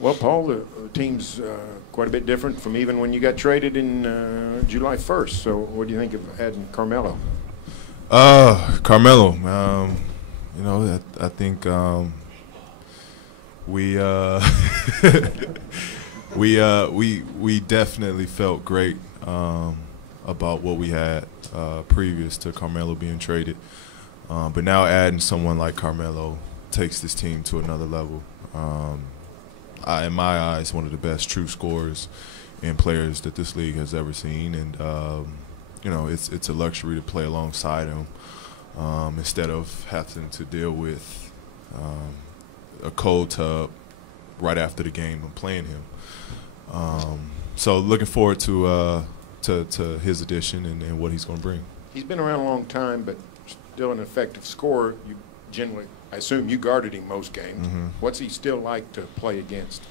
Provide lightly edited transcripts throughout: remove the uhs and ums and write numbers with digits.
Well, Paul, the team's quite a bit different from even when you got traded in July 1st. So what do you think of adding Carmelo? Carmelo, you know, I think we we definitely felt great about what we had previous to Carmelo being traded. But now adding someone like Carmelo takes this team to another level. In my eyes, one of the best true scorers and players that this league has ever seen, and you know, it's a luxury to play alongside him instead of having to deal with a cold tub right after the game and playing him. So looking forward to his addition and what he's going to bring. He's been around a long time, but still an effective scorer. You generally, I assume you guarded him most games. Mm-hmm. What's he still like to play against?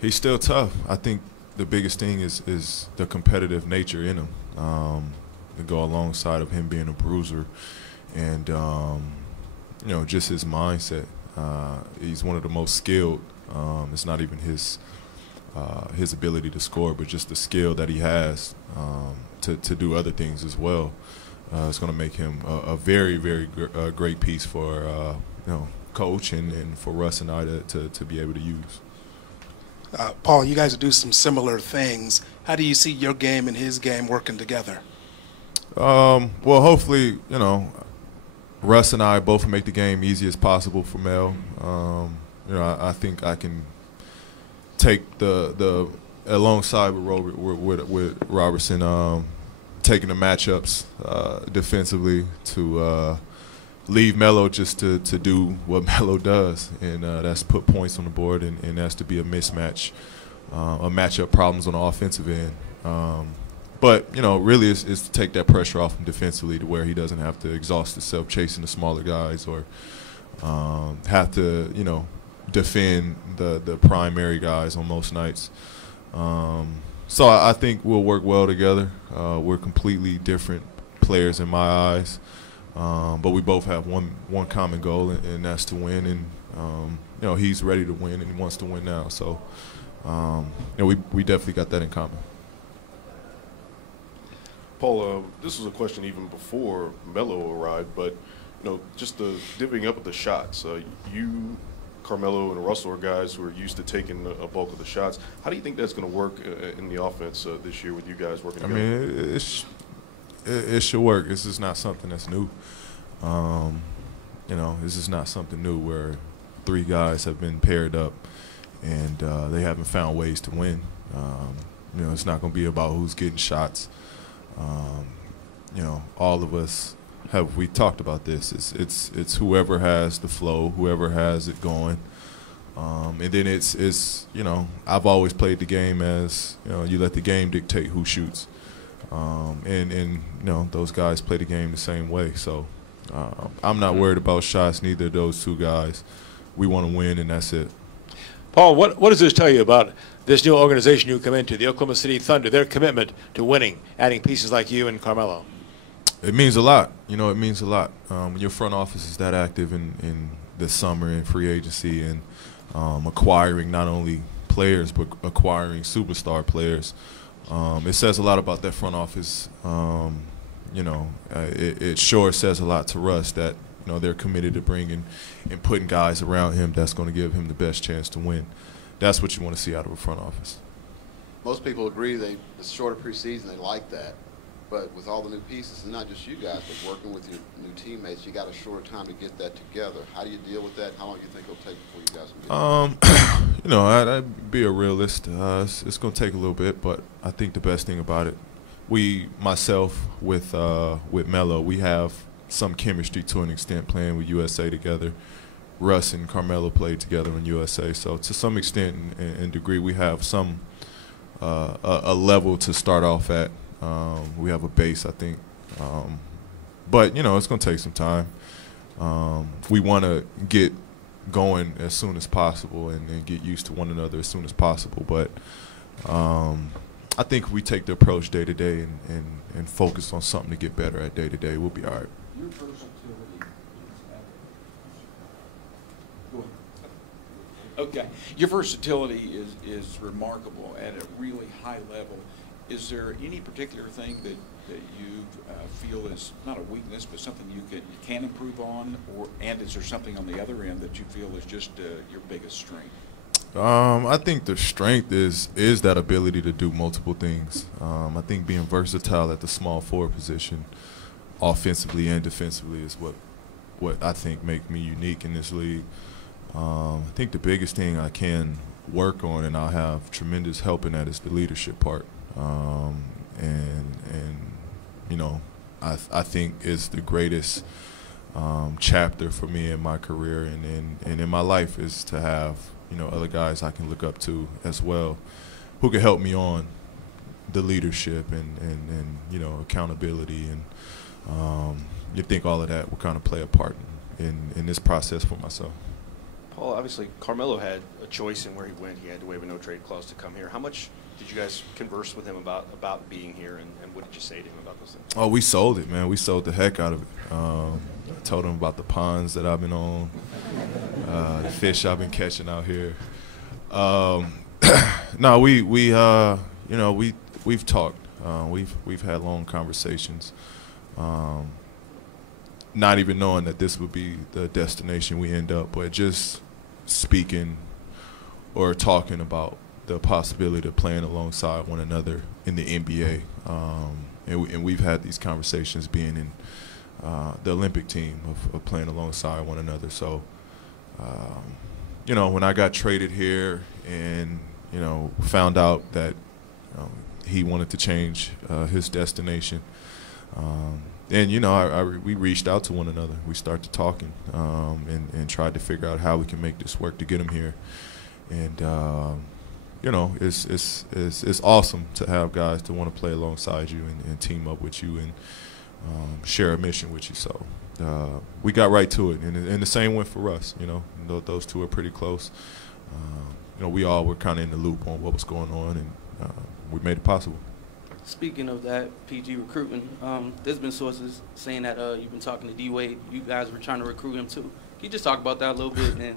He's still tough. I think the biggest thing is the competitive nature in him. To go alongside of him being a bruiser, and you know, just his mindset. He's one of the most skilled. It's not even his ability to score, but just the skill that he has to do other things as well. It's going to make him a very, very great piece for you know, coach and for Russ and I to be able to use. Paul, you guys do some similar things. How do you see your game and his game working together? Well, hopefully, you know, Russ and I both make the game easy as possible for Mel. You know, I think I can take the alongside with Robertson, taking the matchups defensively to leave Melo just to do what Melo does, and that's put points on the board, and that's to be a mismatch, a matchup problems on the offensive end. But, you know, really is to take that pressure off him defensively to where he doesn't have to exhaust himself chasing the smaller guys or have to, you know, defend the primary guys on most nights. So I think we'll work well together. We're completely different players in my eyes, but we both have one common goal, and that's to win. And you know, he's ready to win, and he wants to win now. So you know, we definitely got that in common. Paul, this was a question even before Melo arrived, but you know, just the divvying up of the shots. You, Carmelo, and Russell are guys who are used to taking a bulk of the shots. How do you think that's going to work in the offense this year with you guys working together? I mean, it should work. This is not something that's new. You know, this is not something new where three guys have been paired up and they haven't found ways to win. You know, it's not going to be about who's getting shots. You know, all of us we talked about this. It's whoever has the flow, whoever has it going, and then it's you know, I've always played the game as, you know, you let the game dictate who shoots, and you know, those guys play the game the same way. So I'm not worried about shots. Neither of those two guys. We want to win, and that's it. Paul, what does this tell you about this new organization you come into, the Oklahoma City Thunder, their commitment to winning, adding pieces like you and Carmelo? It means a lot. You know, it means a lot. When your front office is that active in the summer and free agency and acquiring not only players but acquiring superstar players, it says a lot about that front office. You know, it sure says a lot to Russ that, you know, they're committed to bringing and putting guys around him that's going to give him the best chance to win. That's what you want to see out of a front office. Most people agree it's shorter preseason. They like that. But with all the new pieces, and not just you guys, but working with your new teammates, you got a shorter time to get that together. How do you deal with that? How long do you think it'll take before you guys can get it? You know, I'd be a realist. It's going to take a little bit, but I think the best thing about it, myself with Melo, we have some chemistry to an extent playing with USA together. Russ and Carmelo played together in USA, so to some extent and degree, we have some a level to start off at. We have a base, I think, but you know, it's going to take some time. We want to get going as soon as possible and get used to one another as soon as possible. But I think if we take the approach day to day and focus on something to get better at day to day, we'll be all right. Your versatility Okay. Your versatility is remarkable at a really high level. Is there any particular thing that you feel is not a weakness, but something you can improve on, and is there something on the other end that you feel is just your biggest strength? I think the strength is that ability to do multiple things. I think being versatile at the small forward position, offensively and defensively, is what I think make me unique in this league. I think the biggest thing I can work on, and I'll have tremendous help in that, is the leadership part. And you know, I think is the greatest chapter for me in my career and in my life, is to have, you know, other guys I can look up to as well, who can help me on the leadership and you know, accountability, and you think all of that will kind of play a part in this process for myself. Paul, obviously Carmelo had a choice in where he went. He had to waive a no-trade clause to come here. How much did you guys converse with him about being here, and what did you say to him about those things? Oh, we sold it, man. We sold the heck out of it. I told him about the ponds that I've been on, the fish I've been catching out here. No, you know, we've talked. We've had long conversations. Not even knowing that this would be the destination we end up, but just speaking or talking about the possibility of playing alongside one another in the NBA. And we've had these conversations being in the Olympic team of playing alongside one another. So, you know, when I got traded here and, you know, found out that he wanted to change his destination, and, you know, we reached out to one another. We started talking and tried to figure out how we can make this work to get him here. And, you know, it's awesome to have guys to want to play alongside you and team up with you and share a mission with you. So we got right to it. And the same went for us, you know. Those two are pretty close. You know, we all were kind of in the loop on what was going on, and we made it possible. Speaking of that, PG recruitment, there's been sources saying that you've been talking to D-Wade. You guys were trying to recruit him too. Can you just talk about that a little bit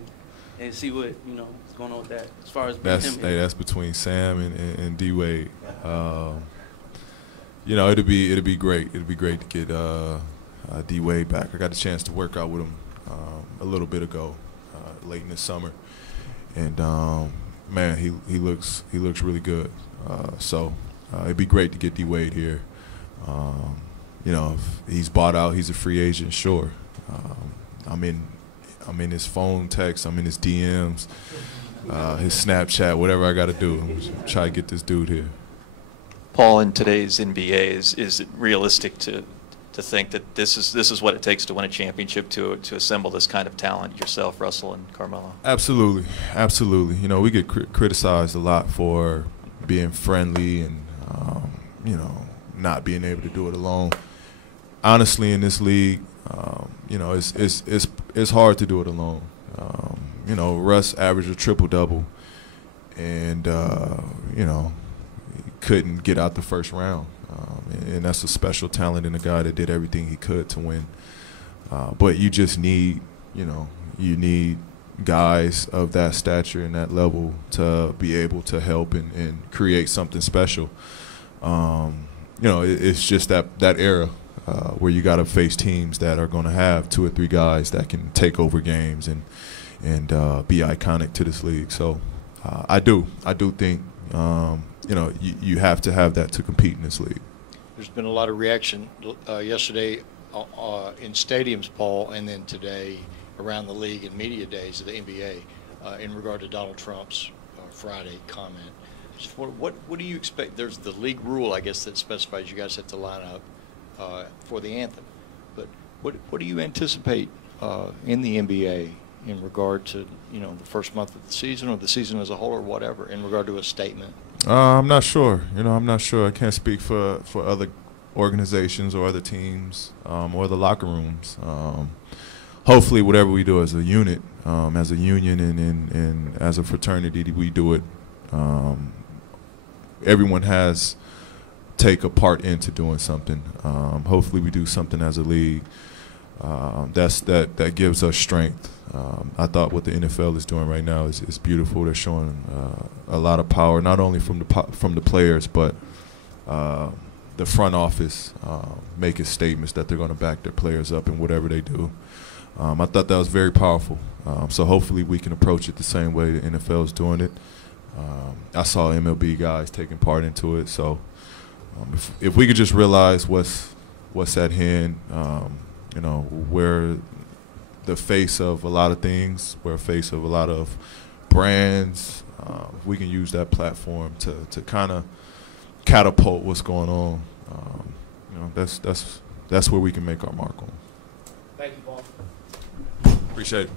and see what, you know, what's going on with that as far as him? Hey, that's between Sam and D-Wade. You know, it'd be great. It'd be great to get D-Wade back. I got a chance to work out with him a little bit ago, late in the summer, and man, he looks really good. So. It'd be great to get D-Wade here. You know, if he's bought out, he's a free agent, sure. I'm in his phone text, I'm in his DMs, his Snapchat, whatever I got to do. I'm try to get this dude here. Paul, in today's NBA, is it realistic to think that this is what it takes to win a championship, to assemble this kind of talent, yourself, Russell, and Carmelo? Absolutely, absolutely. You know, we get criticized a lot for being friendly and you know, not being able to do it alone. Honestly, in this league, you know, it's hard to do it alone. You know, Russ averaged a triple-double, and you know, he couldn't get out the first round, and that's a special talent in a guy that did everything he could to win. But you just need, you know, you need guys of that stature and that level to be able to help and create something special. You know, it's just that era where you got to face teams that are going to have 2 or 3 guys that can take over games and be iconic to this league. So I do think you know, you have to have that to compete in this league. There's been a lot of reaction yesterday in stadiums, Paul, and then today around the league and media days of the NBA in regard to Donald Trump's Friday comment. What do you expect? There's the league rule, I guess, that specifies you guys have to line up for the anthem. But what do you anticipate in the NBA in regard to, you know, the first month of the season or the season as a whole or whatever in regard to a statement? I'm not sure. You know, I'm not sure. I can't speak for other organizations or other teams or the locker rooms. Hopefully, whatever we do as a unit, as a union and as a fraternity, we do it. Everyone has take a part into doing something. Hopefully we do something as a league that gives us strength. I thought what the NFL is doing right now is beautiful. They're showing a lot of power, not only from the players, but the front office making statements that they're going to back their players up in whatever they do. I thought that was very powerful. So hopefully we can approach it the same way the NFL is doing it. I saw MLB guys taking part into it. So if we could just realize what's at hand, you know, we're the face of a lot of things. We're a face of a lot of brands. We can use that platform to kind of catapult what's going on. You know, that's where we can make our mark on. Thank you, Paul. Appreciate it.